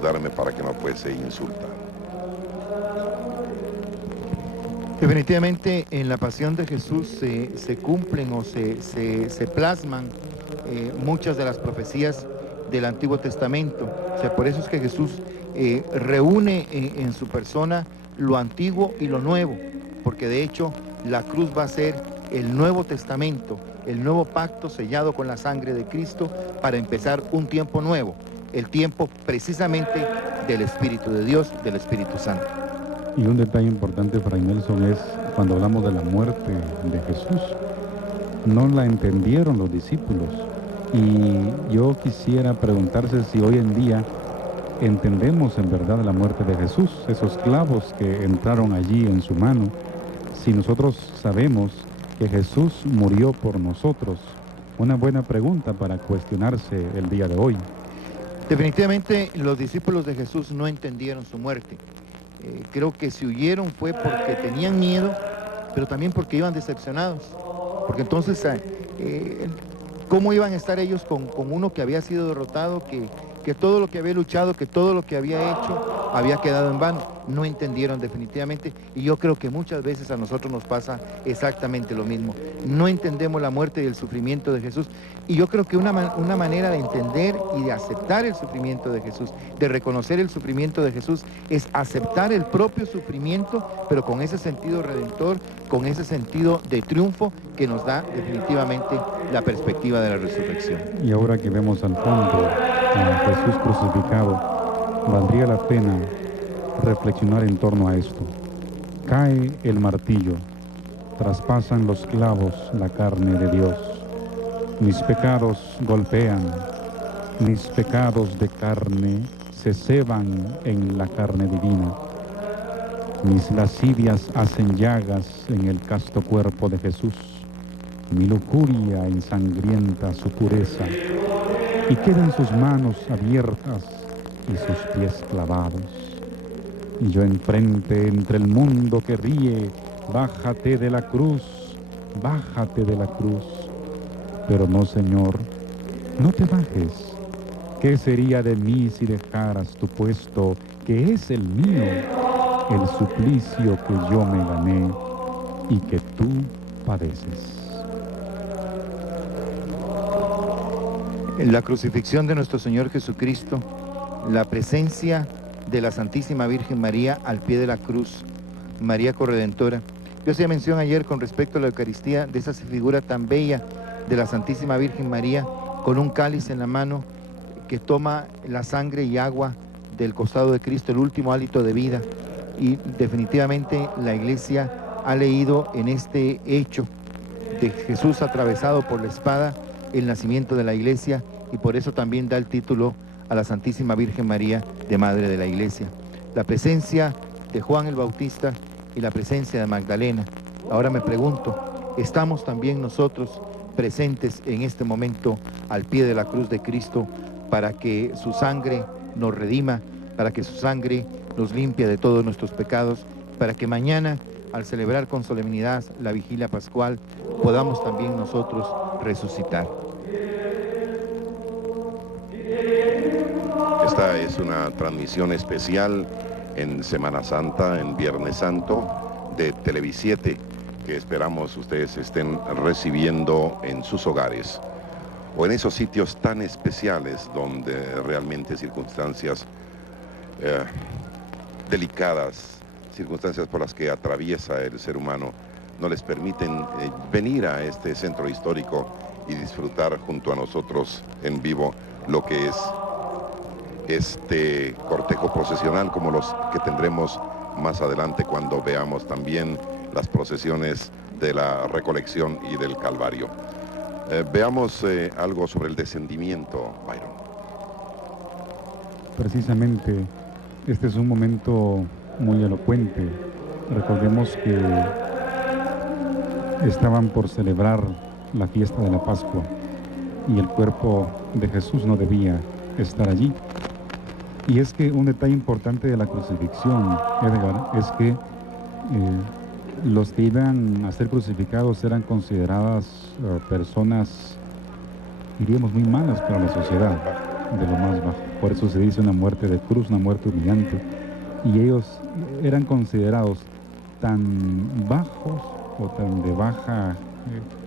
ayudarme para que no fuese insultado. Definitivamente en la pasión de Jesús se cumplen o se plasman muchas de las profecías del Antiguo Testamento. O sea, por eso es que Jesús reúne en su persona lo antiguo y lo nuevo, porque de hecho la cruz va a ser el Nuevo Testamento, el nuevo pacto sellado con la sangre de Cristo para empezar un tiempo nuevo, el tiempo precisamente del Espíritu de Dios, del Espíritu Santo. Y un detalle importante, Fray Nelson, es cuando hablamos de la muerte de Jesús, no la entendieron los discípulos. Y yo quisiera preguntarse si hoy en día entendemos en verdad la muerte de Jesús, esos clavos que entraron allí en su mano, si nosotros sabemos que Jesús murió por nosotros. Una buena pregunta para cuestionarse el día de hoy. Definitivamente los discípulos de Jesús no entendieron su muerte. Creo que si huyeron fue porque tenían miedo, pero también porque iban decepcionados. Porque entonces, ¿cómo iban a estar ellos con uno que había sido derrotado, que todo lo que había luchado, que todo lo que había hecho había quedado en vano? No entendieron definitivamente, y yo creo que muchas veces a nosotros nos pasa exactamente lo mismo. No entendemos la muerte y el sufrimiento de Jesús, y yo creo que una manera de entender y de aceptar el sufrimiento de Jesús, de reconocer el sufrimiento de Jesús, es aceptar el propio sufrimiento, pero con ese sentido redentor, con ese sentido de triunfo que nos da definitivamente la perspectiva de la resurrección. Y ahora que vemos al fondo a Jesús crucificado, valdría la pena reflexionar en torno a esto. Cae el martillo, traspasan los clavos la carne de Dios. Mis pecados golpean, mis pecados de carne se ceban en la carne divina. Mis lascivias hacen llagas en el casto cuerpo de Jesús. Mi lujuria ensangrienta su pureza, y quedan sus manos abiertas y sus pies clavados. Y yo enfrente entre el mundo que ríe, bájate de la cruz, bájate de la cruz. Pero no, Señor, no te bajes. ¿Qué sería de mí si dejaras tu puesto, que es el mío, el suplicio que yo me gané y que tú padeces? En la crucifixión de nuestro Señor Jesucristo, la presencia de la Santísima Virgen María al pie de la cruz, María Corredentora. Yo hacía mención ayer con respecto a la Eucaristía de esa figura tan bella de la Santísima Virgen María con un cáliz en la mano que toma la sangre y agua del costado de Cristo, el último hálito de vida. Y definitivamente la Iglesia ha leído en este hecho de Jesús atravesado por la espada el nacimiento de la Iglesia, y por eso también da el título a la Santísima Virgen María de Madre de la Iglesia. La presencia de Juan el Bautista y la presencia de Magdalena. Ahora me pregunto, ¿estamos también nosotros presentes en este momento al pie de la cruz de Cristo para que su sangre nos redima, para que su sangre nos limpie de todos nuestros pecados, para que mañana, al celebrar con solemnidad la vigilia pascual, podamos también nosotros resucitar? Esta es una transmisión especial en Semana Santa, en Viernes Santo, de Televisiete, que esperamos ustedes estén recibiendo en sus hogares o en esos sitios tan especiales donde realmente circunstancias delicadas, circunstancias por las que atraviesa el ser humano, no les permiten venir a este centro histórico y disfrutar junto a nosotros en vivo lo que es este cortejo procesional, como los que tendremos más adelante cuando veamos también las procesiones de la Recolección y del Calvario. Veamos algo sobre el descendimiento, Byron. Precisamente, este es un momento muy elocuente. Recordemos que estaban por celebrar la fiesta de la Pascua y el cuerpo de Jesús no debía estar allí. Y es que un detalle importante de la crucifixión, Edgar, es que los que iban a ser crucificados eran consideradas personas, diríamos, muy malas para la sociedad. de lo más bajo. Por eso se dice una muerte de cruz, una muerte humillante. Y ellos eran considerados tan bajos o tan de baja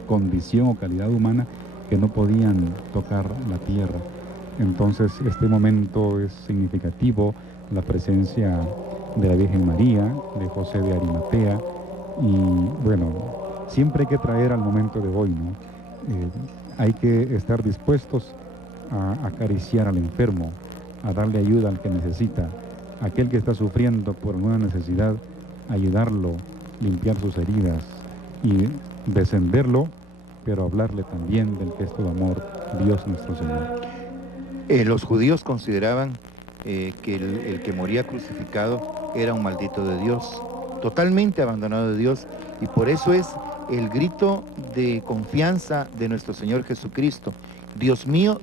condición o calidad humana que no podían tocar la tierra. Entonces este momento es significativo, la presencia de la Virgen María, de José de Arimatea, y bueno, siempre hay que traer al momento de hoy, ¿no? Hay que estar dispuestos a acariciar al enfermo, a darle ayuda al que necesita, aquel que está sufriendo por alguna necesidad, ayudarlo, limpiar sus heridas y descenderlo, pero hablarle también del gesto de amor, Dios nuestro Señor. Los judíos consideraban que el que moría crucificado era un maldito de Dios, totalmente abandonado de Dios, y por eso es el grito de confianza de nuestro Señor Jesucristo. Dios mío,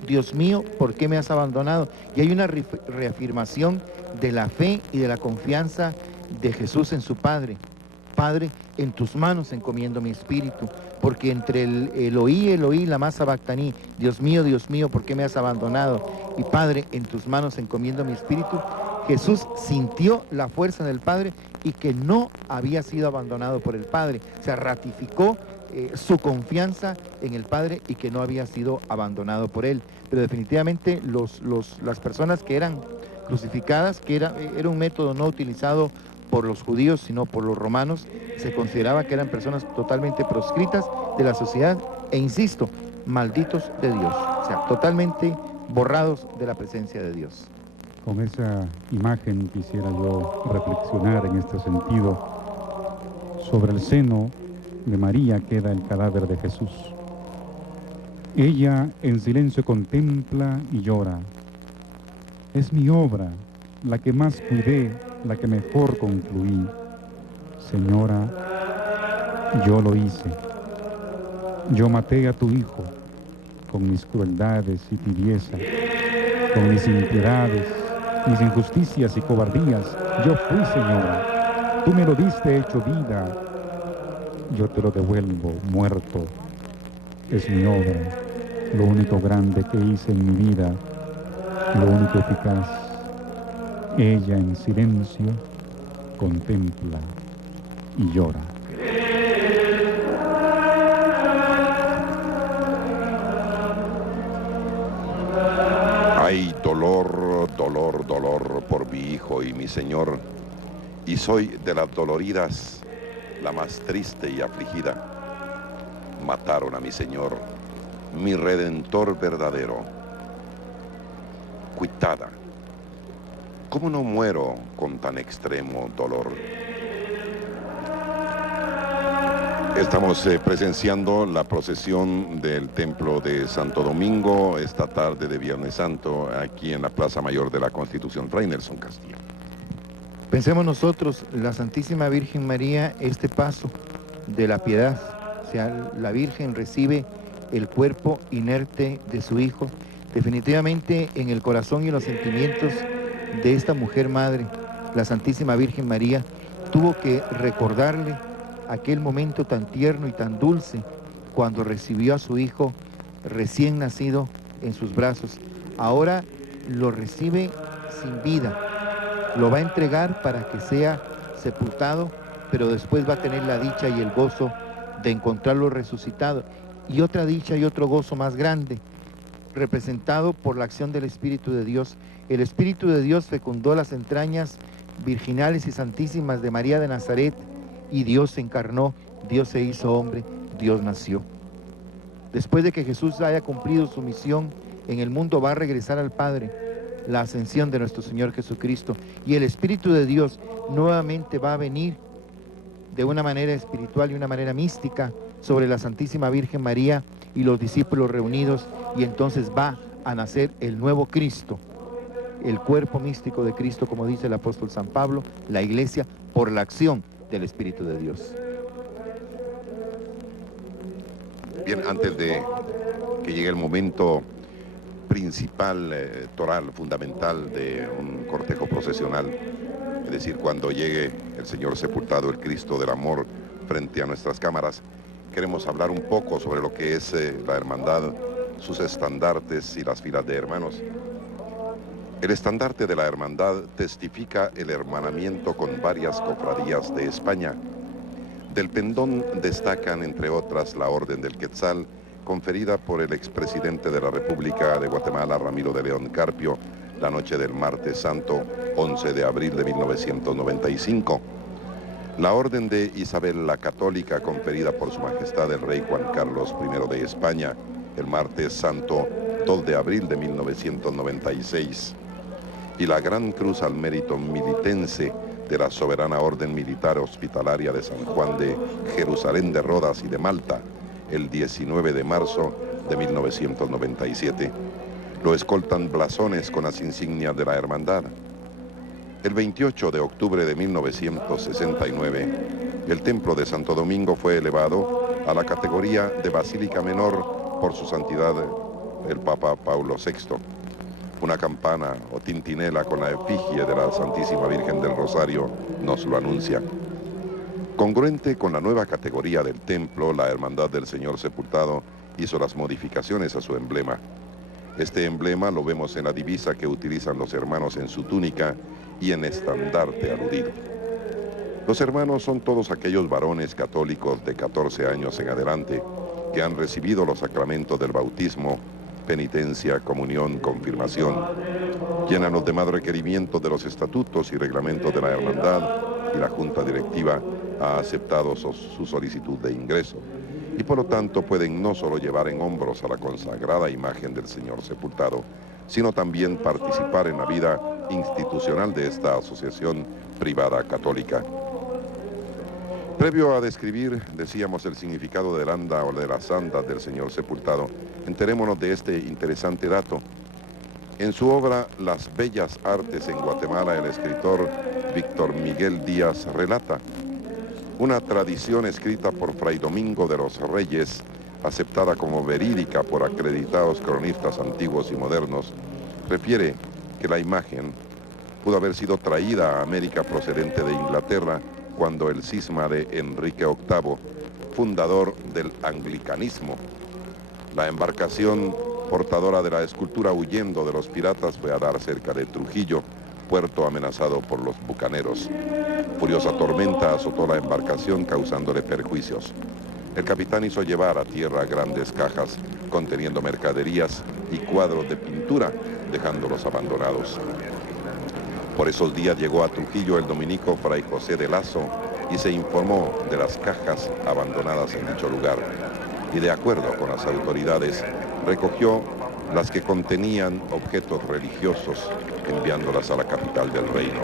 ¿por qué me has abandonado? Y hay una reafirmación de la fe y de la confianza de Jesús en su Padre. Padre, en tus manos encomiendo mi espíritu, porque entre el Eloí, lama sabactaní, Dios mío, ¿por qué me has abandonado? Y Padre, en tus manos encomiendo mi espíritu. Jesús sintió la fuerza del Padre y que no había sido abandonado por el Padre. O sea, ratificó su confianza en el Padre y que no había sido abandonado por Él. Pero definitivamente las personas que eran crucificadas, que era un método no utilizado por los judíos, sino por los romanos, se consideraba que eran personas totalmente proscritas de la sociedad e, insisto, malditos de Dios, o sea, totalmente borrados de la presencia de Dios. Con esa imagen quisiera yo reflexionar en este sentido. Sobre el seno de María queda el cadáver de Jesús. Ella en silencio contempla y llora. Es mi obra, la que más cuidé, la que mejor concluí. Señora, yo lo hice. Yo maté a tu hijo con mis crueldades y tibieza, con mis impiedades, mis injusticias y cobardías. Yo fui, Señora. Tú me lo diste hecho vida. Yo te lo devuelvo muerto. Es mi obra, lo único grande que hice en mi vida, lo único eficaz. Ella en silencio contempla y llora. Hay dolor, dolor, dolor por mi hijo y mi Señor, y soy de las doloridas la más triste y afligida. Mataron a mi Señor, mi Redentor verdadero. Cuitada, ¿cómo no muero con tan extremo dolor? Estamos presenciando la procesión del Templo de Santo Domingo esta tarde de Viernes Santo aquí en la Plaza Mayor de la Constitución. Fray Nelson Castillo. Pensemos nosotros, la Santísima Virgen María, este paso de la piedad, o sea, la Virgen recibe el cuerpo inerte de su Hijo, definitivamente en el corazón y en los sentimientos de esta mujer madre, la Santísima Virgen María, tuvo que recordarle aquel momento tan tierno y tan dulce cuando recibió a su hijo recién nacido en sus brazos. Ahora lo recibe sin vida, lo va a entregar para que sea sepultado, pero después va a tener la dicha y el gozo de encontrarlo resucitado, y otra dicha y otro gozo más grande, representado por la acción del Espíritu de Dios. El Espíritu de Dios fecundó las entrañas virginales y santísimas de María de Nazaret, y Dios se encarnó, Dios se hizo hombre, Dios nació. Después de que Jesús haya cumplido su misión en el mundo, va a regresar al Padre, la ascensión de nuestro Señor Jesucristo, y el Espíritu de Dios nuevamente va a venir de una manera espiritual y una manera mística sobre la Santísima Virgen María y los discípulos reunidos, y entonces va a nacer el nuevo Cristo, el cuerpo místico de Cristo, como dice el apóstol San Pablo, la Iglesia, por la acción del Espíritu de Dios. Bien, antes de que llegue el momento principal, toral, fundamental de un cortejo procesional, es decir, cuando llegue el Señor sepultado, el Cristo del amor, frente a nuestras cámaras, queremos hablar un poco sobre lo que es la hermandad, sus estandartes y las filas de hermanos. El estandarte de la hermandad testifica el hermanamiento con varias cofradías de España. Del pendón destacan, entre otras, la Orden del Quetzal, conferida por el expresidente de la República de Guatemala, Ramiro de León Carpio, la noche del martes santo, 11 de abril de 1995. La Orden de Isabel la Católica, conferida por Su Majestad el Rey Juan Carlos I de España, el martes santo, 2 de abril de 1996. Y la Gran Cruz al Mérito Militense de la Soberana Orden Militar Hospitalaria de San Juan de Jerusalén de Rodas y de Malta, el 19 de marzo de 1997. Lo escoltan blasones con las insignias de la hermandad. El 28 de octubre de 1969, el Templo de Santo Domingo fue elevado a la categoría de Basílica Menor por su santidad el Papa Paulo VI. Una campana o tintinela con la efigie de la Santísima Virgen del Rosario nos lo anuncia. Congruente con la nueva categoría del templo, la Hermandad del Señor Sepultado hizo las modificaciones a su emblema. Este emblema lo vemos en la divisa que utilizan los hermanos en su túnica y en estandarte aludido. Los hermanos son todos aquellos varones católicos de 14 años en adelante que han recibido los sacramentos del bautismo, penitencia, comunión, confirmación. Llenan los demás requerimientos de los estatutos y reglamentos de la hermandad y la junta directiva ha aceptado su solicitud de ingreso y por lo tanto pueden no solo llevar en hombros a la consagrada imagen del Señor sepultado, sino también participar en la vida institucional de esta asociación privada católica. Previo a describir, decíamos, el significado del anda o de las andas del Señor sepultado, enterémonos de este interesante dato. En su obra Las Bellas Artes en Guatemala, el escritor Víctor Miguel Díaz relata una tradición escrita por Fray Domingo de los Reyes, aceptada como verídica por acreditados cronistas antiguos y modernos, refiere que la imagen pudo haber sido traída a América procedente de Inglaterra cuando el cisma de Enrique VIII, fundador del anglicanismo. La embarcación portadora de la escultura huyendo de los piratas fue a dar cerca de Trujillo, puerto amenazado por los bucaneros. Furiosa tormenta azotó la embarcación causándole perjuicios. El capitán hizo llevar a tierra grandes cajas conteniendo mercaderías y cuadros de pintura, dejándolos abandonados. Por esos días llegó a Trujillo el dominico Fray José de Lazo y se informó de las cajas abandonadas en dicho lugar. Y de acuerdo con las autoridades, recogió las que contenían objetos religiosos, enviándolas a la capital del reino.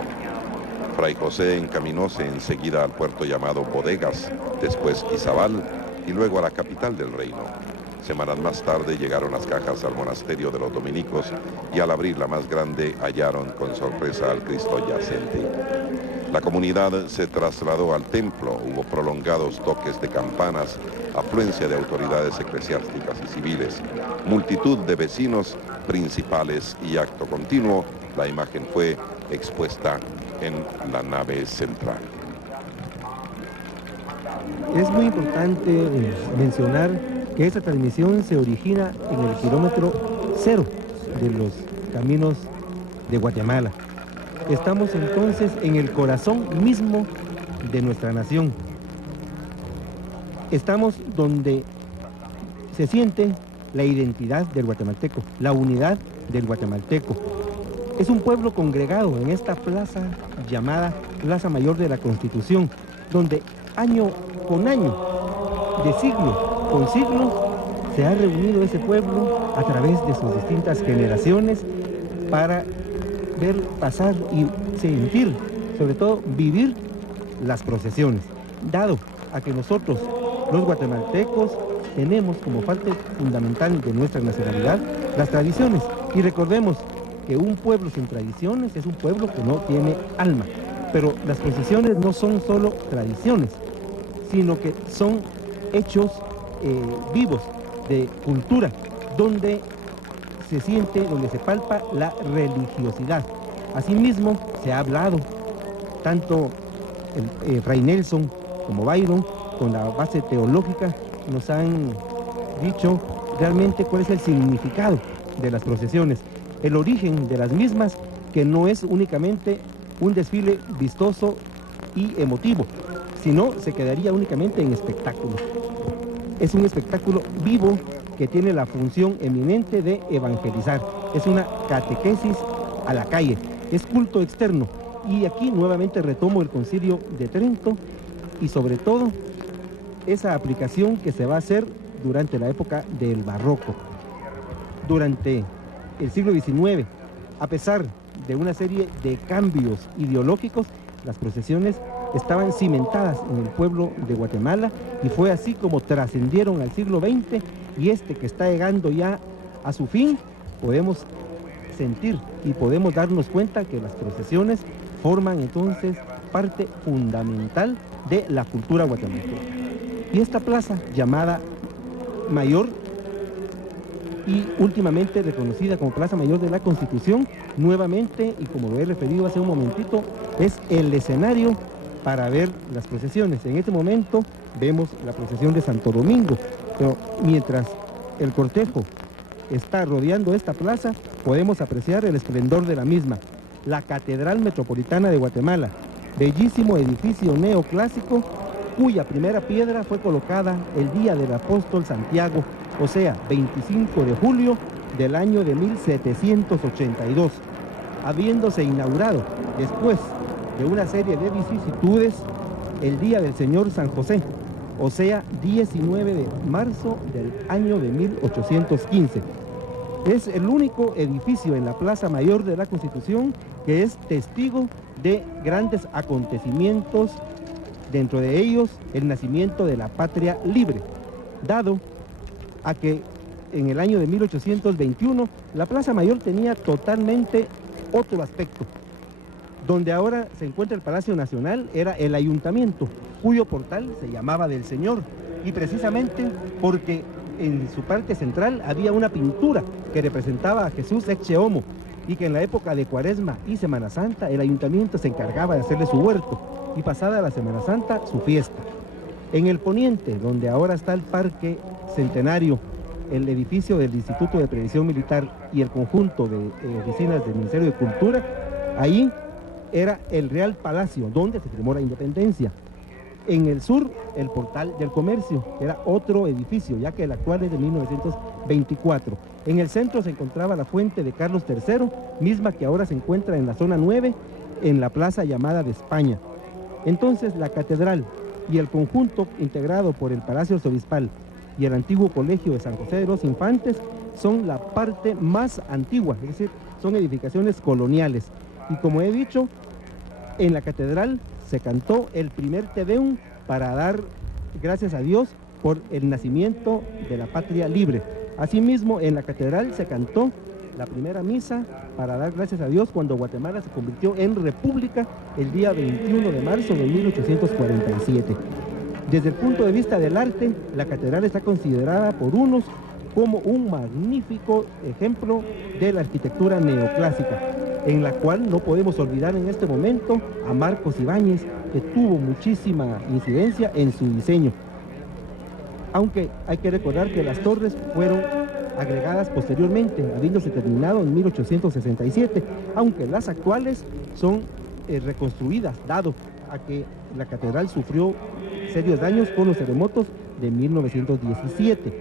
Fray José encaminóse enseguida al puerto llamado Bodegas, después Izabal y luego a la capital del reino. Semanas más tarde llegaron las cajas al monasterio de los dominicos y al abrir la más grande hallaron con sorpresa al Cristo yacente. La comunidad se trasladó al templo, hubo prolongados toques de campanas, afluencia de autoridades eclesiásticas y civiles, multitud de vecinos, principales y acto continuo. La imagen fue expuesta en la nave central. Es muy importante mencionar que esta transmisión se origina en el kilómetro 0 de los caminos de Guatemala. Estamos entonces en el corazón mismo de nuestra nación. Estamos donde se siente la identidad del guatemalteco, la unidad del guatemalteco. Es un pueblo congregado en esta plaza llamada Plaza Mayor de la Constitución, donde año con año, de siglo con siglo, se ha reunido ese pueblo a través de sus distintas generaciones para ver pasar y sentir, sobre todo vivir las procesiones, dado a que nosotros, los guatemaltecos, tenemos como parte fundamental de nuestra nacionalidad las tradiciones. Y recordemos que un pueblo sin tradiciones es un pueblo que no tiene alma. Pero las procesiones no son solo tradiciones, sino que son hechos vivos de cultura, donde se siente, donde se palpa la religiosidad. Asimismo, se ha hablado, tanto el Fray Nelson como Byron, con la base teológica, nos han dicho realmente cuál es el significado de las procesiones. El origen de las mismas que no es únicamente un desfile vistoso y emotivo, sino se quedaría únicamente en espectáculo. Es un espectáculo vivo que tiene la función eminente de evangelizar. Es una catequesis a la calle, es culto externo. Y aquí nuevamente retomo el Concilio de Trento y sobre todo esa aplicación que se va a hacer durante la época del Barroco. Durante el siglo XIX, a pesar de una serie de cambios ideológicos, las procesiones estaban cimentadas en el pueblo de Guatemala y fue así como trascendieron al siglo XX, y este que está llegando ya a su fin, podemos sentir y podemos darnos cuenta que las procesiones forman entonces parte fundamental de la cultura guatemalteca. Y esta plaza llamada Mayor y últimamente reconocida como Plaza Mayor de la Constitución, nuevamente, y como lo he referido hace un momentito, es el escenario para ver las procesiones. En este momento vemos la procesión de Santo Domingo, pero mientras el cortejo está rodeando esta plaza, podemos apreciar el esplendor de la misma, la Catedral Metropolitana de Guatemala, bellísimo edificio neoclásico, cuya primera piedra fue colocada el día del apóstol Santiago, o sea, 25 de julio del año de 1782, habiéndose inaugurado después de una serie de vicisitudes el día del Señor San José, o sea, 19 de marzo del año de 1815. Es el único edificio en la Plaza Mayor de la Constitución que es testigo de grandes acontecimientos, dentro de ellos el nacimiento de la patria libre, dado a que en el año de 1821 la Plaza Mayor tenía totalmente otro aspecto. Donde ahora se encuentra el Palacio Nacional era el ayuntamiento, cuyo portal se llamaba del Señor, y precisamente porque en su parte central había una pintura que representaba a Jesús Ecce Homo, y que en la época de Cuaresma y Semana Santa el ayuntamiento se encargaba de hacerle su huerto, y pasada la Semana Santa su fiesta. En el poniente, donde ahora está el Parque Centenario, el edificio del Instituto de Previsión Militar y el conjunto de oficinas del Ministerio de Cultura, ahí era el Real Palacio, donde se firmó la independencia. En el sur, el Portal del Comercio, que era otro edificio, ya que el actual es de 1924. En el centro se encontraba la Fuente de Carlos III, misma que ahora se encuentra en la zona 9, en la plaza llamada de España. Entonces, la catedral y el conjunto integrado por el Palacio Arzobispal y el antiguo Colegio de San José de los Infantes son la parte más antigua, es decir, son edificaciones coloniales. Y como he dicho, en la catedral se cantó el primer Te Deum para dar gracias a Dios por el nacimiento de la patria libre. Asimismo, en la catedral se cantó la primera misa para dar gracias a Dios cuando Guatemala se convirtió en república el día 21 de marzo de 1847. Desde el punto de vista del arte, la catedral está considerada por unos como un magnífico ejemplo de la arquitectura neoclásica, en la cual no podemos olvidar en este momento a Marcos Ibáñez, que tuvo muchísima incidencia en su diseño. Aunque hay que recordar que las torres fueron agregadas posteriormente, habiéndose terminado en 1867, aunque las actuales son reconstruidas, dado a que la catedral sufrió serios daños con los terremotos de 1917.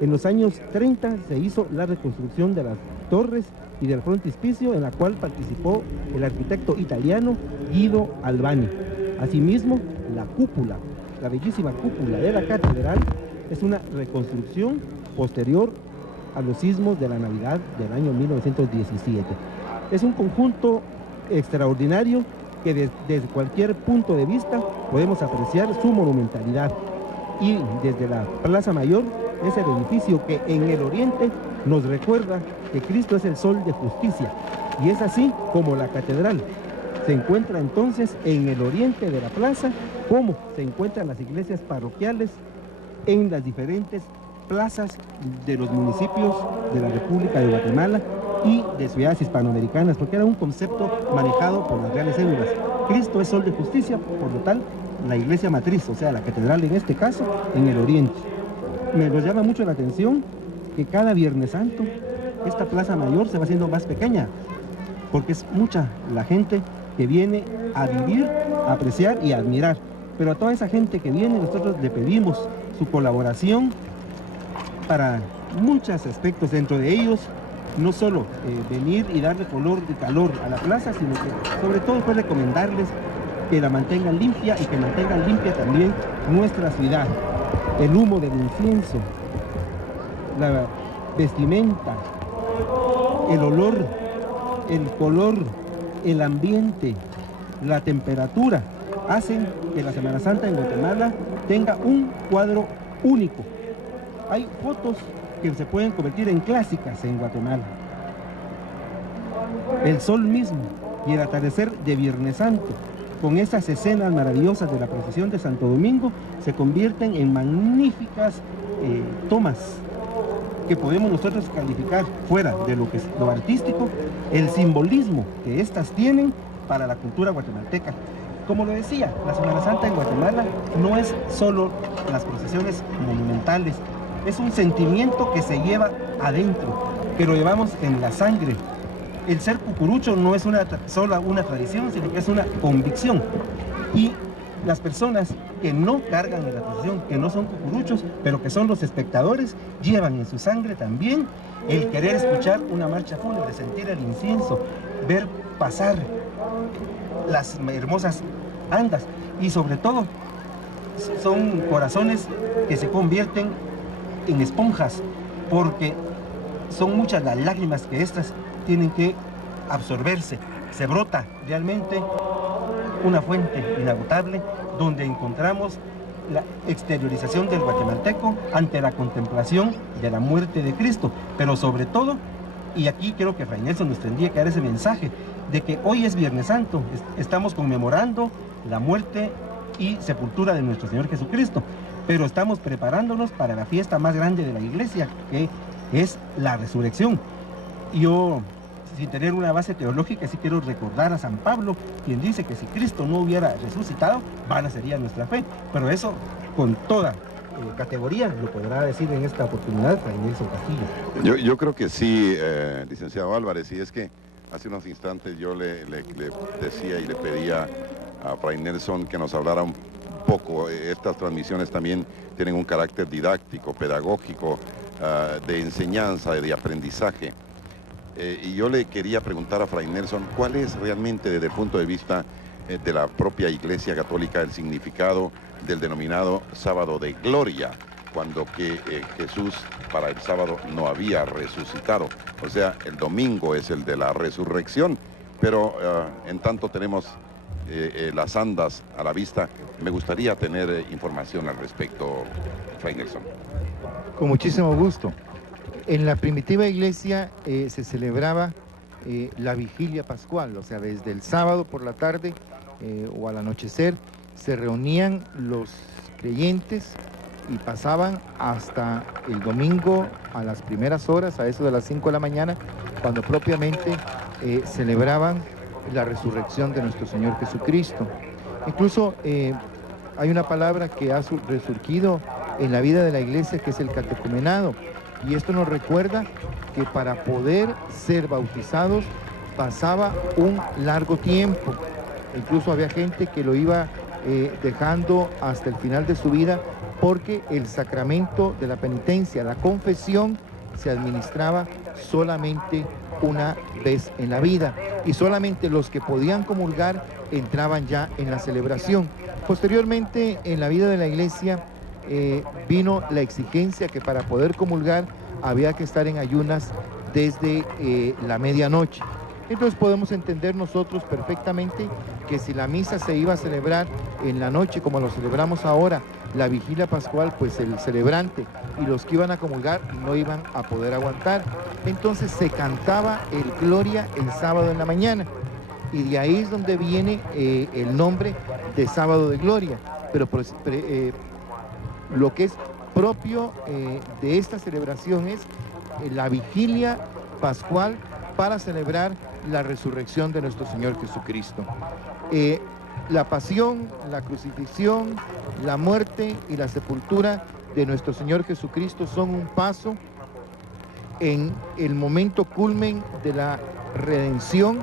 En los años 30 se hizo la reconstrucción de las torres y del frontispicio, en la cual participó el arquitecto italiano Guido Albani. Asimismo, la cúpula, la bellísima cúpula de la catedral, es una reconstrucción posterior a los sismos de la Navidad del año 1917. Es un conjunto extraordinario que desde cualquier punto de vista podemos apreciar su monumentalidad. Y desde la Plaza Mayor es el edificio que en el oriente nos recuerda que Cristo es el sol de justicia. Y es así como la catedral se encuentra entonces en el oriente de la plaza, como se encuentran las iglesias parroquiales en las diferentes plazas de los municipios de la República de Guatemala y de ciudades hispanoamericanas, porque era un concepto manejado por las reales células. Cristo es sol de justicia, por lo tal, la iglesia matriz, o sea, la catedral en este caso, en el oriente. Nos llama mucho la atención que cada Viernes Santo esta Plaza Mayor se va haciendo más pequeña. porque es mucha la gente que viene a vivir, a apreciar y a admirar. Pero a toda esa gente que viene, nosotros le pedimos su colaboración para muchos aspectos, dentro de ellos no solo venir y darle color y calor a la plaza, sino que sobre todo pues recomendarles que la mantengan limpia y que mantengan limpia también nuestra ciudad. El humo del incienso, la vestimenta, el olor, el color, el ambiente, la temperatura, hacen que la Semana Santa en Guatemala tenga un cuadro único. Hay fotos que se pueden convertir en clásicas en Guatemala. El sol mismo y el atardecer de Viernes Santo, con esas escenas maravillosas de la procesión de Santo Domingo, se convierten en magníficas tomas que podemos nosotros calificar, fuera de lo que es lo artístico, el simbolismo que estas tienen para la cultura guatemalteca. Como lo decía, la Semana Santa en Guatemala no es solo las procesiones monumentales, es un sentimiento que se lleva adentro, que lo llevamos en la sangre. El ser cucurucho no es solo una tradición, sino que es una convicción. Y las personas que no cargan en la procesión, que no son cucuruchos, pero que son los espectadores, llevan en su sangre también el querer escuchar una marcha fúnebre, sentir el incienso, ver pasar las hermosas andas, y sobre todo son corazones que se convierten en esponjas, porque son muchas las lágrimas que estas tienen que absorberse. Se brota realmente una fuente inagotable donde encontramos la exteriorización del guatemalteco ante la contemplación de la muerte de Cristo, pero sobre todo, y aquí quiero que Fray Nelson nos tendría que dar ese mensaje, de que hoy es Viernes Santo, estamos conmemorando la muerte y sepultura de nuestro Señor Jesucristo, pero estamos preparándonos para la fiesta más grande de la iglesia, que es la resurrección. Yo, sin tener una base teológica, sí quiero recordar a San Pablo, quien dice que si Cristo no hubiera resucitado, vana sería nuestra fe, pero eso con toda categoría lo podrá decir en esta oportunidad Fray Nelson Castillo. Yo creo que sí, licenciado Álvarez, y es que hace unos instantes yo le decía y le pedía a Fray Nelson que nos hablara un poco. Estas transmisiones también tienen un carácter didáctico, pedagógico, de enseñanza, de aprendizaje. Y yo le quería preguntar a Fray Nelson, ¿cuál es realmente desde el punto de vista de la propia Iglesia Católica el significado del denominado Sábado de Gloria, cuando que Jesús para el sábado no había resucitado? O sea, el domingo es el de la resurrección, pero en tanto tenemos las andas a la vista, me gustaría tener información al respecto, Fray Nelson. Con muchísimo gusto. En la primitiva iglesia se celebraba la vigilia pascual, o sea, desde el sábado por la tarde o al anochecer se reunían los creyentes y pasaban hasta el domingo a las primeras horas, a eso de las 5 de la mañana, cuando propiamente celebraban la resurrección de nuestro Señor Jesucristo. Incluso hay una palabra que ha resurgido en la vida de la iglesia, que es el catecumenado, y esto nos recuerda que para poder ser bautizados pasaba un largo tiempo. Incluso había gente que lo iba dejando hasta el final de su vida, porque el sacramento de la penitencia, la confesión, se administraba solamente una vez en la vida, y solamente los que podían comulgar entraban ya en la celebración. Posteriormente, en la vida de la iglesia vino la exigencia que para poder comulgar había que estar en ayunas desde la medianoche. Entonces podemos entender nosotros perfectamente que si la misa se iba a celebrar en la noche, como lo celebramos ahora, la vigilia pascual, pues el celebrante y los que iban a comulgar no iban a poder aguantar. Entonces se cantaba el Gloria el sábado en la mañana, y de ahí es donde viene el nombre de Sábado de Gloria. Pero lo que es propio de esta celebración es la vigilia pascual para celebrar la resurrección de nuestro Señor Jesucristo. La pasión, la crucifixión, la muerte y la sepultura de nuestro Señor Jesucristo son un paso en el momento culmen de la redención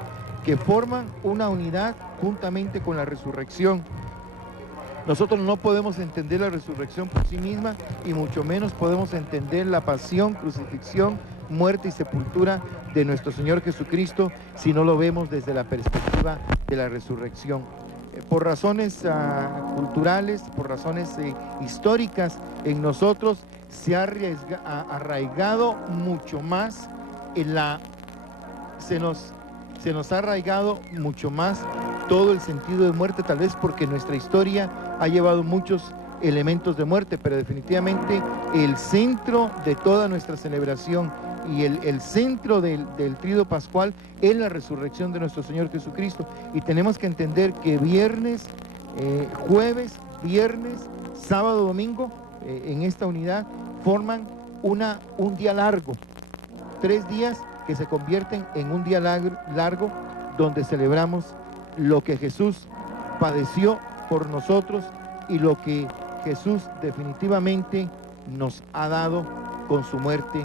que forman una unidad juntamente con la resurrección. Nosotros no podemos entender la resurrección por sí misma y mucho menos podemos entender la pasión, crucifixión, muerte y sepultura de nuestro Señor Jesucristo si no lo vemos desde la perspectiva de la resurrección. Por razones culturales, por razones históricas, en nosotros se ha arraigado mucho más se nos ha arraigado mucho más todo el sentido de muerte, tal vez porque nuestra historia ha llevado muchos elementos de muerte, pero definitivamente el centro de toda nuestra celebración y el centro del Tríodo Pascual es la resurrección de nuestro Señor Jesucristo. Y tenemos que entender que viernes, jueves, viernes, sábado, domingo, en esta unidad forman un día largo, 3 días que se convierten en un día largo donde celebramos lo que Jesús padeció por nosotros y lo que Jesús definitivamente nos ha dado con su muerte,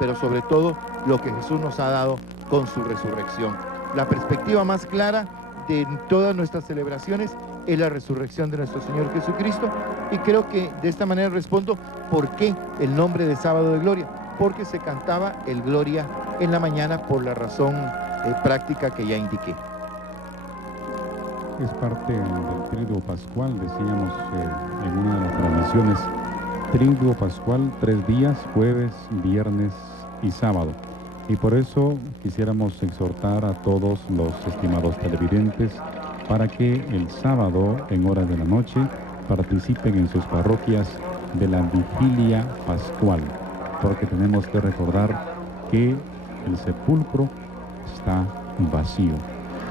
pero sobre todo lo que Jesús nos ha dado con su resurrección. La perspectiva más clara de todas nuestras celebraciones es la resurrección de nuestro Señor Jesucristo, y creo que de esta manera respondo por qué el nombre de Sábado de Gloria, porque se cantaba el Gloria en la mañana por la razón práctica que ya indiqué. Es parte del Tríodo Pascual, decíamos en una de las transmisiones, Tríodo Pascual, 3 días, jueves, viernes y sábado. Y por eso quisiéramos exhortar a todos los estimados televidentes para que el sábado, en horas de la noche, participen en sus parroquias de la Vigilia Pascual, porque tenemos que recordar que el sepulcro está vacío.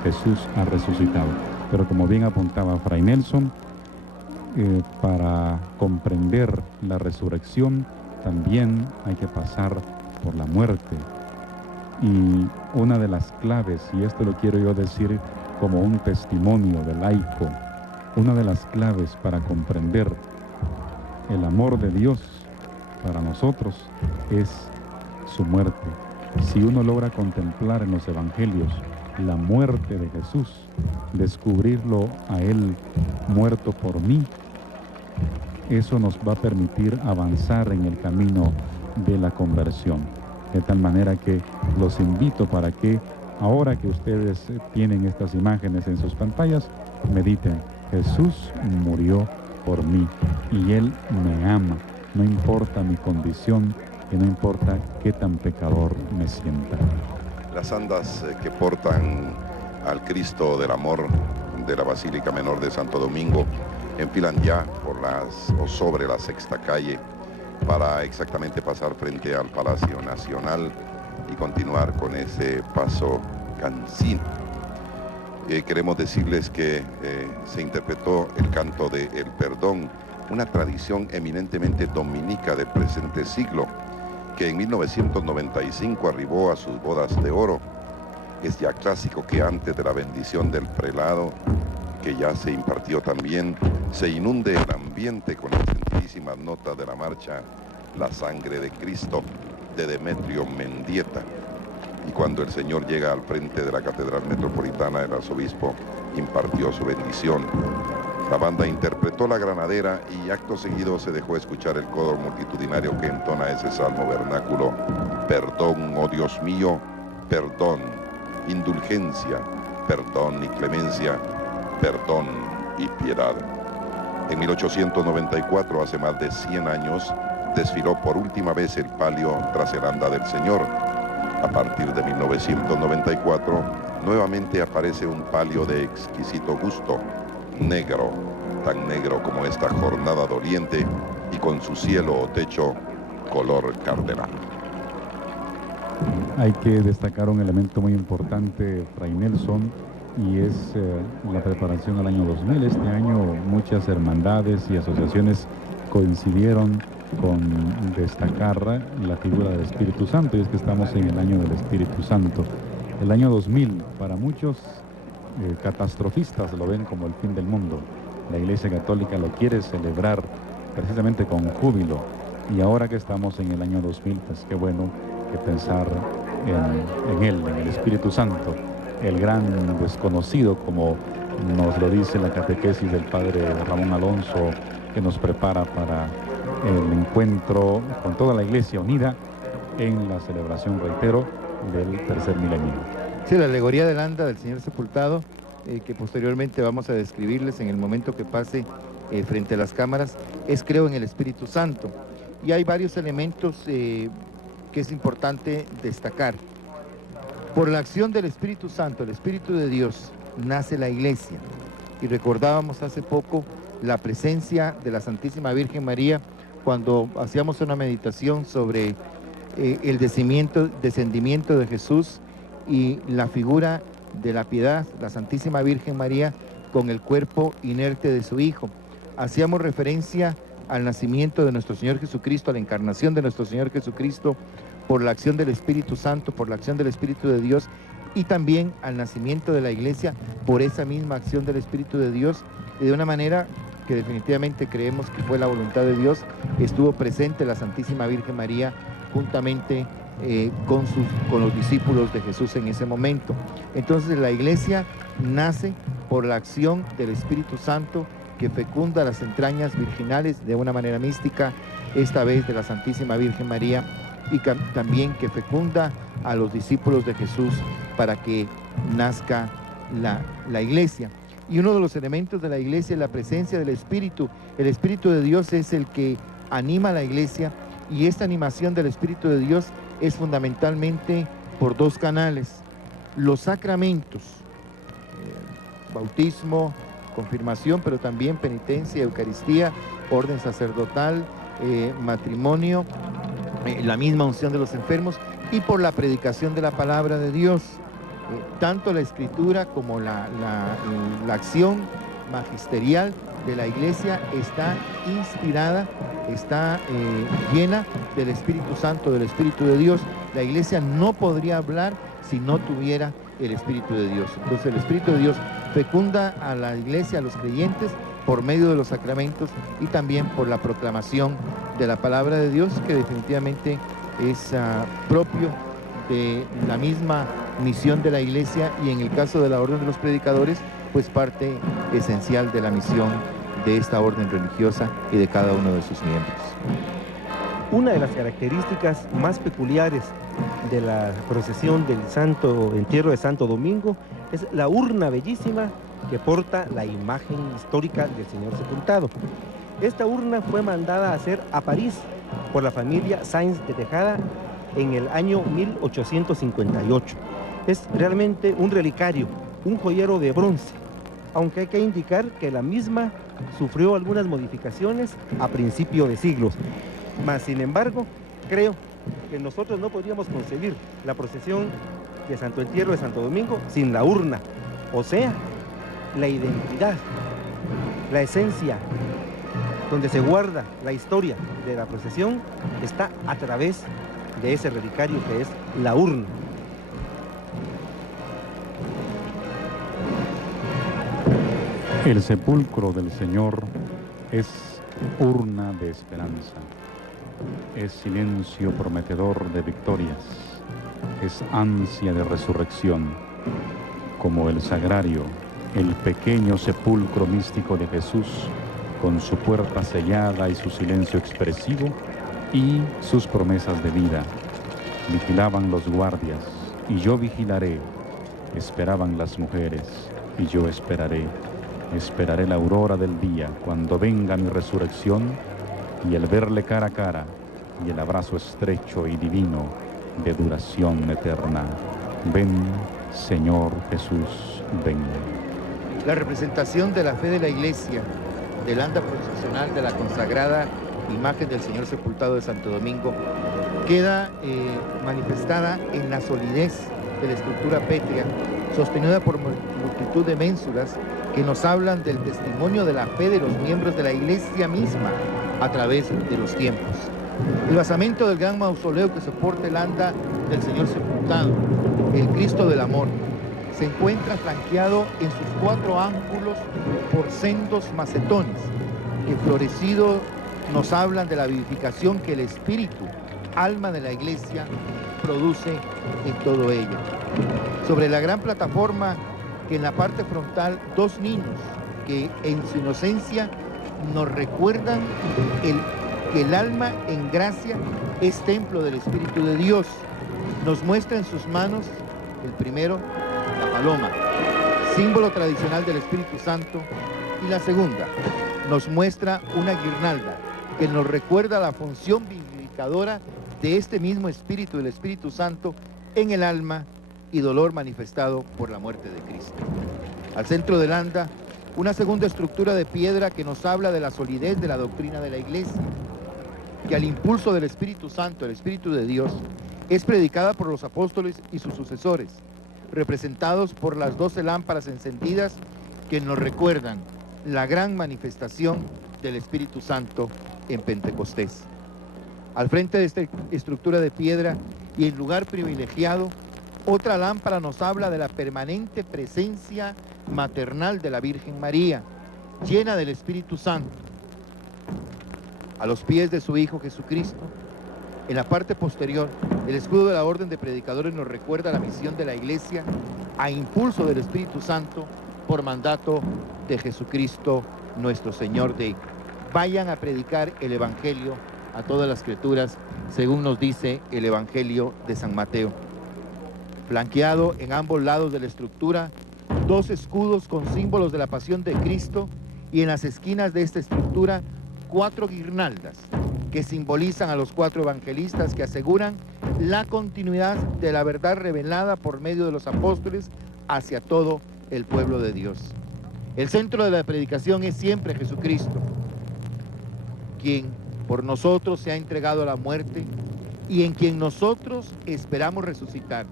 Jesús ha resucitado. Pero como bien apuntaba Fray Nelson, para comprender la resurrección también hay que pasar por la muerte. Y una de las claves, y esto lo quiero yo decir como un testimonio de laico, una de las claves para comprender el amor de Dios para nosotros es su muerte. Si uno logra contemplar en los evangelios la muerte de Jesús, descubrirlo a Él muerto por mí, eso nos va a permitir avanzar en el camino de la conversión. De tal manera que los invito para que ahora que ustedes tienen estas imágenes en sus pantallas, mediten: Jesús murió por mí y Él me ama, no importa mi condición y no importa qué tan pecador me sienta. Las andas que portan al Cristo del Amor de la Basílica Menor de Santo Domingo enfilan ya por o sobre la Sexta Calle para exactamente pasar frente al Palacio Nacional y continuar con ese paso cansino. Queremos decirles que se interpretó el canto de El Perdón, una tradición eminentemente dominica del presente siglo, que en 1995 arribó a sus bodas de oro. Es ya clásico que antes de la bendición del prelado, que ya se impartió también, se inunde el ambiente con las sentidísimas notas de la marcha La Sangre de Cristo, de Demetrio Mendieta. Y cuando el Señor llega al frente de la Catedral Metropolitana, el arzobispo impartió su bendición. La banda interpretó la granadera y acto seguido se dejó escuchar el coro multitudinario que entona ese salmo vernáculo: perdón, oh Dios mío, perdón, indulgencia, perdón y clemencia, perdón y piedad. En 1894, hace más de 100 años, desfiló por última vez el palio tras el anda del Señor. A partir de 1994, nuevamente aparece un palio de exquisito gusto, negro, tan negro como esta jornada doliente, y con su cielo o techo color cardenal. Hay que destacar un elemento muy importante, Fray Nelson, y es la preparación al año 2000. Este año muchas hermandades y asociaciones coincidieron con destacar la figura del Espíritu Santo, y es que estamos en el año del Espíritu Santo. El año 2000, para muchos catastrofistas lo ven como el fin del mundo. La Iglesia Católica lo quiere celebrar precisamente con júbilo, y ahora que estamos en el año 2000, pues qué bueno que pensar en él, en el Espíritu Santo, el gran desconocido, como nos lo dice la catequesis del padre Ramón Alonso, que nos prepara para el encuentro con toda la iglesia unida en la celebración, reitero, del tercer milenio. Sí, la alegoría del anda del Señor sepultado, que posteriormente vamos a describirles en el momento que pase frente a las cámaras, es creo en el Espíritu Santo. Y hay varios elementos que es importante destacar. Por la acción del Espíritu Santo, el Espíritu de Dios, nace la iglesia. Y recordábamos hace poco la presencia de la Santísima Virgen María cuando hacíamos una meditación sobre el descendimiento de Jesús y la figura de la piedad, la Santísima Virgen María, con el cuerpo inerte de su Hijo. Hacíamos referencia al nacimiento de nuestro Señor Jesucristo, a la encarnación de nuestro Señor Jesucristo, por la acción del Espíritu Santo, por la acción del Espíritu de Dios, y también al nacimiento de la iglesia por esa misma acción del Espíritu de Dios, y de una manera que definitivamente creemos que fue la voluntad de Dios, estuvo presente la Santísima Virgen María juntamente con los discípulos de Jesús en ese momento. Entonces la iglesia nace por la acción del Espíritu Santo que fecunda las entrañas virginales de una manera mística, esta vez de la Santísima Virgen María, y también que fecunda a los discípulos de Jesús para que nazca la iglesia. Y uno de los elementos de la iglesia es la presencia del Espíritu. El Espíritu de Dios es el que anima a la iglesia, y esta animación del Espíritu de Dios es fundamentalmente por dos canales: los sacramentos, bautismo, confirmación, pero también penitencia, Eucaristía, orden sacerdotal, matrimonio, la misma unción de los enfermos, y por la predicación de la palabra de Dios. Tanto la escritura como la acción magisterial de la iglesia está inspirada, está llena del Espíritu Santo, del Espíritu de Dios. La iglesia no podría hablar si no tuviera el Espíritu de Dios. Entonces el Espíritu de Dios fecunda a la iglesia, a los creyentes, por medio de los sacramentos y también por la proclamación de la palabra de Dios, que definitivamente es propio de la misma misión de la iglesia, y en el caso de la orden de los predicadores, pues parte esencial de la misión de esta orden religiosa y de cada uno de sus miembros. Una de las características más peculiares de la procesión del Santo Entierro de Santo Domingo es la urna bellísima que porta la imagen histórica del Señor sepultado. Esta urna fue mandada a hacer a París por la familia Sáenz de Tejada en el año 1858. Es realmente un relicario, un joyero de bronce, aunque hay que indicar que la misma sufrió algunas modificaciones a principio de siglos. Mas, sin embargo, creo que nosotros no podríamos concebir la procesión de Santo Entierro de Santo Domingo sin la urna, o sea, la identidad, la esencia, donde se guarda la historia de la procesión, está a través de ese relicario que es la urna. El sepulcro del Señor es urna de esperanza, es silencio prometedor de victorias, es ansia de resurrección, como el sagrario, el pequeño sepulcro místico de Jesús, con su puerta sellada y su silencio expresivo y sus promesas de vida. Vigilaban los guardias, y yo vigilaré. Esperaban las mujeres, y yo esperaré. Esperaré la aurora del día, cuando venga mi resurrección, y el verle cara a cara, y el abrazo estrecho y divino de duración eterna. Ven, Señor Jesús, ven. La representación de la fe de la iglesia, del anda procesional de la consagrada imagen del Señor sepultado de Santo Domingo, queda manifestada en la solidez de la estructura pétrea, sostenida por multitud de ménsulas que nos hablan del testimonio de la fe de los miembros de la iglesia misma a través de los tiempos. El basamento del gran mausoleo que soporta el anda del Señor sepultado, el Cristo del Amor, se encuentra flanqueado en sus 4 ángulos por sendos macetones que florecidos nos hablan de la vivificación que el Espíritu alma de la iglesia, produce en todo ello. Sobre la gran plataforma, que en la parte frontal, dos niños que en su inocencia nos recuerdan que el alma en gracia es templo del Espíritu de Dios. Nos muestra en sus manos, el primero, la paloma, símbolo tradicional del Espíritu Santo, y la segunda, nos muestra una guirnalda que nos recuerda la función vivificadora de este mismo Espíritu, el Espíritu Santo, en el alma y dolor manifestado por la muerte de Cristo. Al centro del anda, una segunda estructura de piedra que nos habla de la solidez de la doctrina de la Iglesia, que al impulso del Espíritu Santo, el Espíritu de Dios, es predicada por los apóstoles y sus sucesores, representados por las 12 lámparas encendidas que nos recuerdan la gran manifestación del Espíritu Santo en Pentecostés. Al frente de esta estructura de piedra y en lugar privilegiado, otra lámpara nos habla de la permanente presencia maternal de la Virgen María, llena del Espíritu Santo. A los pies de su Hijo Jesucristo, en la parte posterior, el escudo de la Orden de Predicadores nos recuerda la misión de la Iglesia a impulso del Espíritu Santo por mandato de Jesucristo nuestro Señor, de vayan a predicar el Evangelio a todas las criaturas, según nos dice el Evangelio de San Mateo. Flanqueado en ambos lados de la estructura, dos escudos con símbolos de la pasión de Cristo, y en las esquinas de esta estructura 4 guirnaldas que simbolizan a los 4 evangelistas que aseguran la continuidad de la verdad revelada por medio de los apóstoles hacia todo el pueblo de Dios. El centro de la predicación es siempre Jesucristo, quien por nosotros se ha entregado a la muerte y en quien nosotros esperamos resucitar.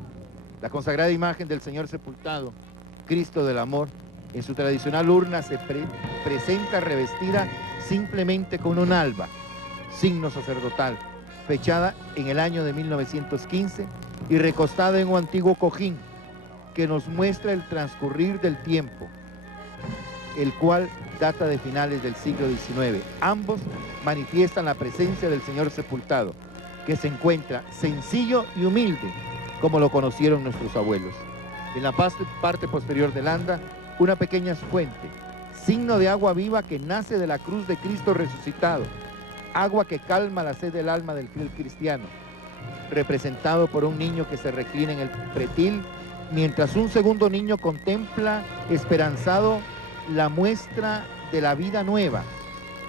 La consagrada imagen del Señor sepultado, Cristo del amor, en su tradicional urna se presenta revestida simplemente con un alba, signo sacerdotal, fechada en el año de 1915 y recostada en un antiguo cojín que nos muestra el transcurrir del tiempo, el cual data de finales del siglo XIX. Ambos manifiestan la presencia del Señor sepultado, que se encuentra sencillo y humilde, como lo conocieron nuestros abuelos. En la parte posterior del anda, una pequeña fuente, signo de agua viva que nace de la cruz de Cristo resucitado, agua que calma la sed del alma del fiel cristiano, representado por un niño que se reclina en el pretil, mientras un segundo niño contempla esperanzado la muestra de la vida nueva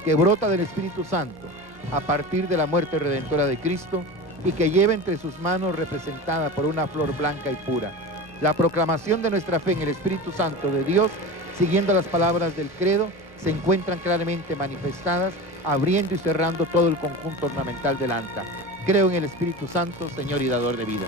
que brota del Espíritu Santo a partir de la muerte redentora de Cristo y que lleva entre sus manos, representada por una flor blanca y pura, la proclamación de nuestra fe en el Espíritu Santo de Dios, siguiendo las palabras del credo, se encuentran claramente manifestadas, abriendo y cerrando todo el conjunto ornamental del anta. Creo en el Espíritu Santo, Señor y dador de vida.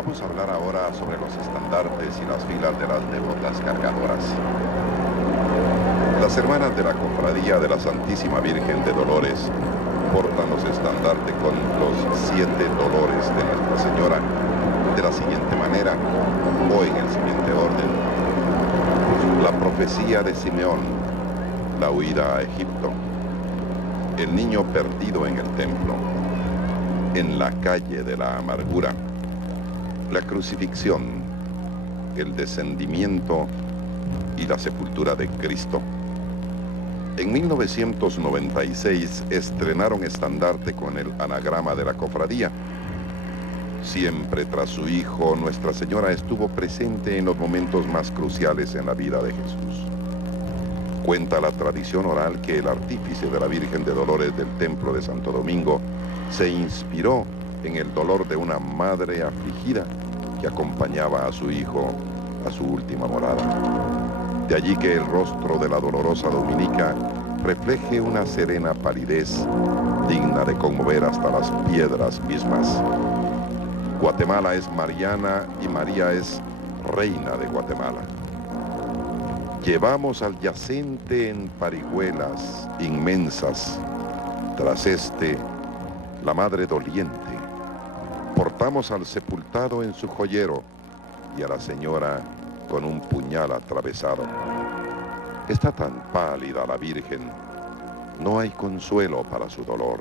Vamos a hablar ahora sobre los estandartes y las filas de las devotas cargadoras. Las hermanas de la Cofradía de la Santísima Virgen de Dolores portan los estandartes con los 7 dolores de Nuestra Señora de la siguiente manera, o en el siguiente orden. La profecía de Simeón, la huida a Egipto, el niño perdido en el templo, en la calle de la amargura, la crucifixión, el descendimiento y la sepultura de Cristo. En 1996 estrenaron estandarte con el anagrama de la cofradía. Siempre tras su hijo, Nuestra Señora estuvo presente en los momentos más cruciales en la vida de Jesús. Cuenta la tradición oral que el artífice de la Virgen de Dolores del Templo de Santo Domingo se inspiró en el dolor de una madre afligida que acompañaba a su hijo a su última morada. De allí que el rostro de la dolorosa dominica refleje una serena palidez digna de conmover hasta las piedras mismas. Guatemala es Mariana y María es Reina de Guatemala. Llevamos al yacente en parihuelas inmensas, tras la madre doliente. Portamos al sepultado en su joyero y a la señora con un puñal atravesado. Está tan pálida la Virgen, no hay consuelo para su dolor.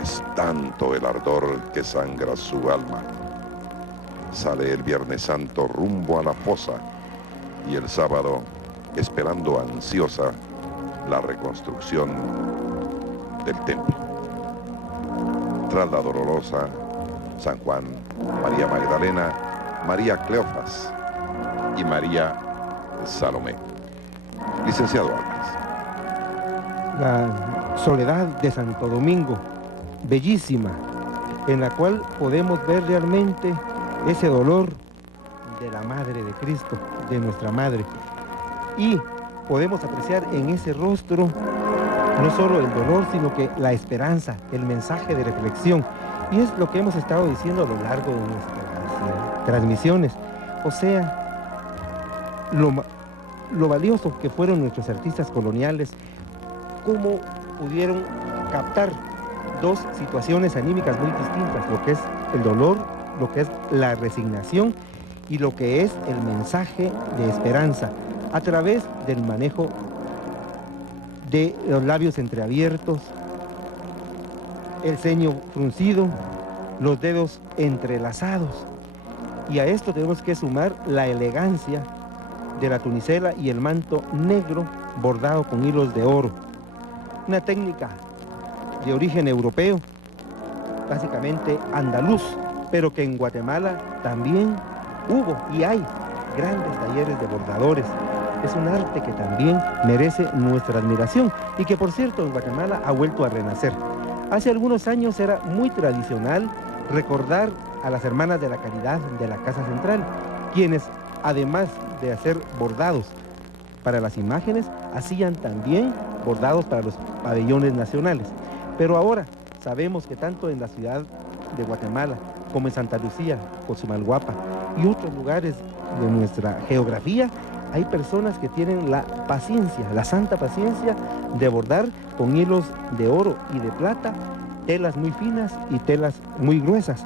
Es tanto el ardor que sangra su alma. Sale el Viernes Santo rumbo a la fosa y el sábado esperando ansiosa la reconstrucción del templo. Tras la dolorosa, San Juan, María Magdalena, María Cleofas y María Salomé. Licenciado Álvarez. La soledad de Santo Domingo, bellísima, en la cual podemos ver realmente ese dolor de la Madre de Cristo, de nuestra Madre. Y podemos apreciar en ese rostro no solo el dolor, sino que la esperanza, el mensaje de reflexión. Y es lo que hemos estado diciendo a lo largo de nuestras transmisiones. O sea, lo valioso que fueron nuestros artistas coloniales, cómo pudieron captar dos situaciones anímicas muy distintas, lo que es el dolor, lo que es la resignación y lo que es el mensaje de esperanza, a través del manejo de los labios entreabiertos, el ceño fruncido, los dedos entrelazados. Y a esto tenemos que sumar la elegancia de la tunicela y el manto negro bordado con hilos de oro. Una técnica de origen europeo, básicamente andaluz, pero que en Guatemala también hubo y hay grandes talleres de bordadores. Es un arte que también merece nuestra admiración y que, por cierto, en Guatemala ha vuelto a renacer. Hace algunos años era muy tradicional recordar a las hermanas de la Caridad de la Casa Central, quienes, además de hacer bordados para las imágenes, hacían también bordados para los pabellones nacionales. Pero ahora sabemos que tanto en la ciudad de Guatemala como en Santa Lucía, Cozumalguapa y otros lugares de nuestra geografía, hay personas que tienen la paciencia, la santa paciencia de bordar con hilos de oro y de plata, telas muy finas y telas muy gruesas,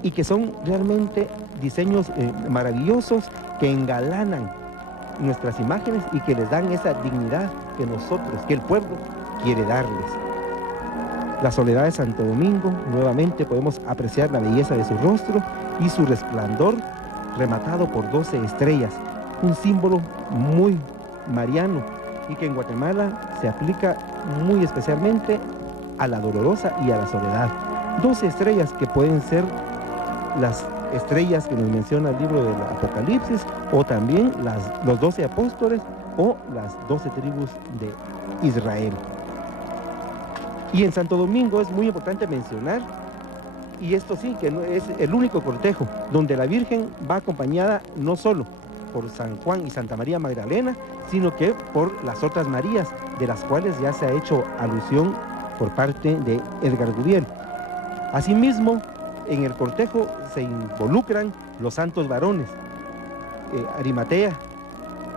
y que son realmente diseños maravillosos que engalanan nuestras imágenes y que les dan esa dignidad que nosotros, que el pueblo quiere darles. La soledad de Santo Domingo, nuevamente podemos apreciar la belleza de su rostro y su resplandor rematado por 12 estrellas, un símbolo muy mariano y que en Guatemala se aplica muy especialmente a la dolorosa y a la soledad. 12 estrellas que pueden ser las estrellas que nos menciona el libro del Apocalipsis, o también los 12 apóstoles o las 12 tribus de Israel. Y en Santo Domingo es muy importante mencionar, y esto sí, que no es el único cortejo donde la Virgen va acompañada no solo por San Juan y Santa María Magdalena, sino que por las otras Marías, de las cuales ya se ha hecho alusión por parte de Edgar Gudiel. Asimismo, En el cortejo se involucran los santos varones, Arimatea,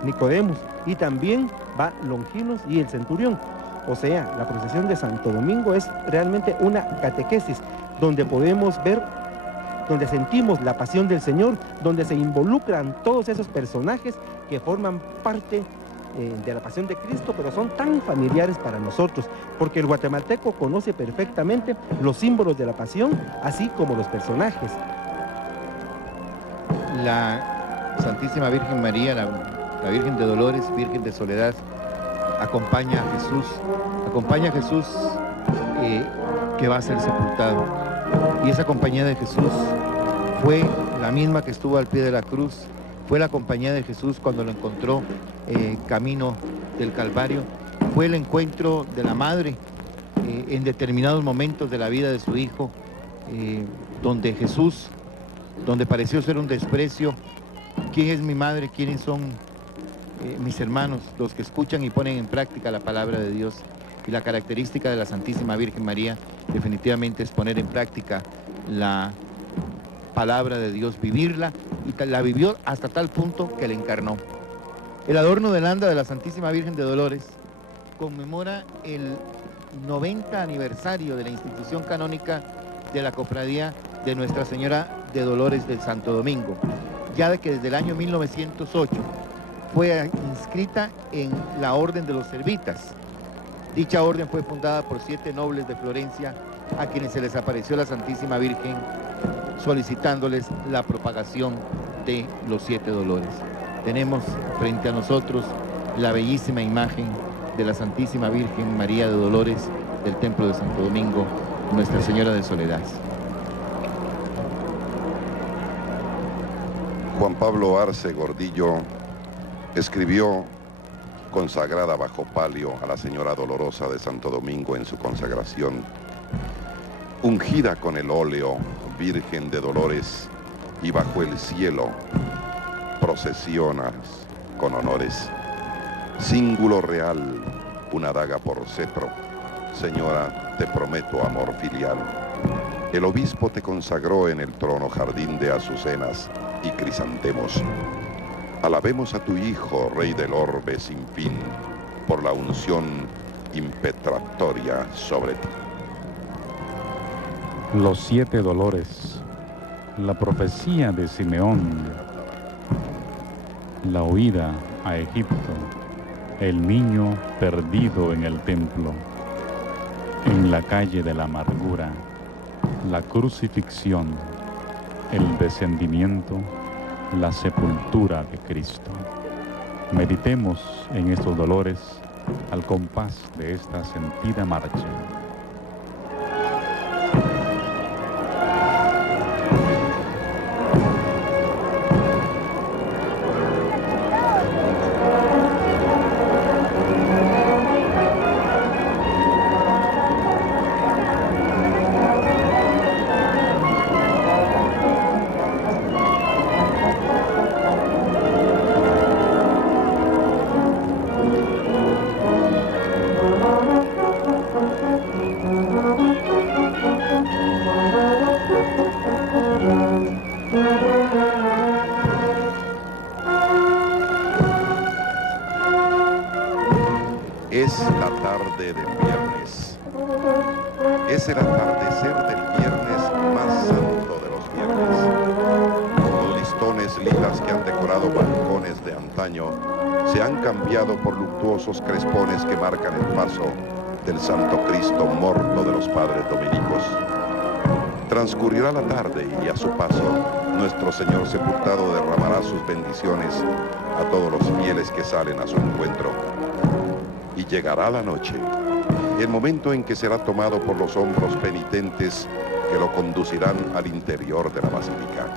Nicodemos, y también va Longinos y el centurión. O sea, la procesión de Santo Domingo es realmente una catequesis, donde podemos ver, donde sentimos la pasión del Señor, donde se involucran todos esos personajes que forman parte de la pasión de Cristo, pero son tan familiares para nosotros, porque el guatemalteco conoce perfectamente los símbolos de la pasión, así como los personajes. La Santísima Virgen María, la Virgen de Dolores, Virgen de Soledad, acompaña a Jesús que va a ser sepultado. Y esa compañía de Jesús fue la misma que estuvo al pie de la cruz, fue la compañía de Jesús cuando lo encontró camino del Calvario, fue el encuentro de la madre en determinados momentos de la vida de su hijo, donde Jesús, donde pareció ser un desprecio, ¿quién es mi madre? ¿Quiénes son mis hermanos? Los que escuchan y ponen en práctica la palabra de Dios. Y la característica de la Santísima Virgen María definitivamente es poner en práctica la palabra de Dios, vivirla, y la vivió hasta tal punto que la encarnó. El adorno del anda de la Santísima Virgen de Dolores conmemora el 90 aniversario de la institución canónica de la cofradía de Nuestra Señora de Dolores del Santo Domingo, ya de que desde el año 1908 fue inscrita en la Orden de los Servitas. Dicha orden fue fundada por 7 nobles de Florencia, a quienes se les apareció la Santísima Virgen solicitándoles la propagación de los 7 dolores. Tenemos frente a nosotros la bellísima imagen de la Santísima Virgen María de Dolores del Templo de Santo Domingo, Nuestra Señora de Soledad. Juan Pablo Arce Gordillo escribió consagrada bajo palio a la Señora Dolorosa de Santo Domingo en su consagración: ungida con el óleo, Virgen de Dolores, y bajo el cielo procesionas con honores. Cíngulo real, una daga por cetro, Señora, te prometo amor filial. El obispo te consagró en el trono jardín de azucenas y crisantemos. Alabemos a tu Hijo, Rey del orbe sin fin, por la unción impetratoria sobre ti. Los 7 dolores, la profecía de Simeón, la huida a Egipto, el niño perdido en el templo, en la calle de la amargura, la crucifixión, el descendimiento, la sepultura de Cristo. Meditemos en estos dolores al compás de esta sentida marcha. Es la tarde del viernes. Es el atardecer del viernes más santo de los viernes. Los listones lilas que han decorado balcones de antaño se han cambiado por luctuosos crespones que marcan el paso del Santo Cristo morto de los padres dominicos. Transcurrirá la tarde y a su paso nuestro Señor sepultado derramará sus bendiciones a todos los fieles que salen a su encuentro. Y llegará la noche, el momento en que será tomado por los hombros penitentes que lo conducirán al interior de la basílica.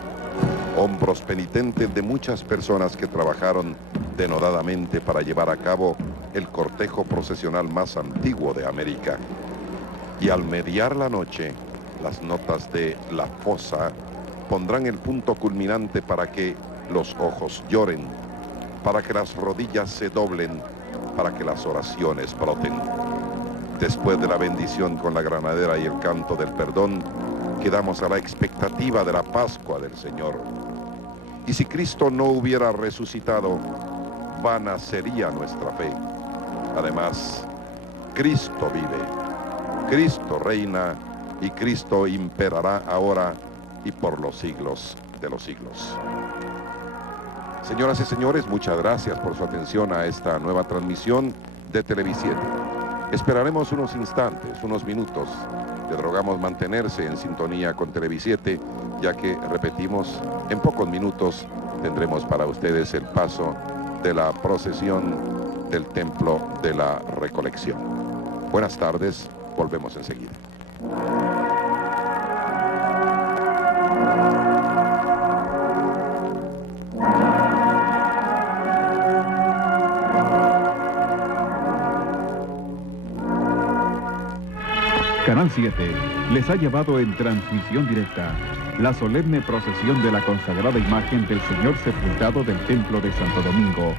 Hombros penitentes de muchas personas que trabajaron denodadamente para llevar a cabo el cortejo procesional más antiguo de América. Y al mediar la noche, las notas de La Fosa pondrán el punto culminante para que los ojos lloren, para que las rodillas se doblen, para que las oraciones broten. Después de la bendición con la granadera y el canto del perdón, quedamos a la expectativa de la Pascua del Señor. Y si Cristo no hubiera resucitado, vana sería nuestra fe. Además, Cristo vive, Cristo reina y Cristo imperará ahora y por los siglos de los siglos. Señoras y señores, muchas gracias por su atención a esta nueva transmisión de Televisiete. Esperaremos unos instantes, unos minutos. Le rogamos mantenerse en sintonía con Televisiete, ya que, repetimos, en pocos minutos tendremos para ustedes el paso de la procesión del Templo de la Recolección. Buenas tardes, volvemos enseguida. Canal 7 les ha llevado en transmisión directa la solemne procesión de la consagrada imagen del Señor sepultado del Templo de Santo Domingo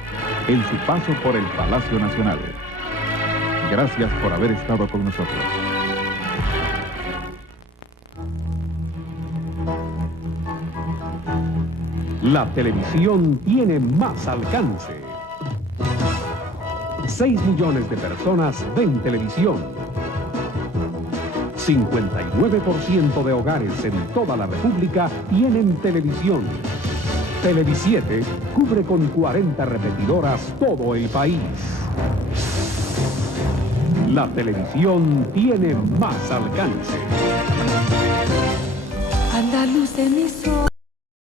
en su paso por el Palacio Nacional. Gracias por haber estado con nosotros. La televisión tiene más alcance. 6 millones de personas ven televisión. 59% de hogares en toda la República tienen televisión. Televisiete cubre con 40 repetidoras todo el país. La televisión tiene más alcance. Andaluz emisor.